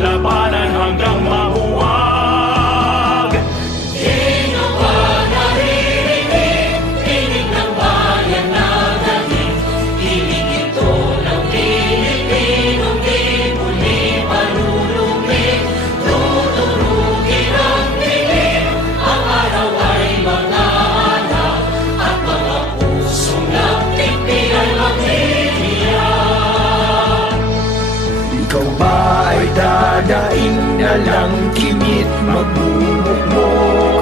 la bas. dalang kimit. Magbubukbok.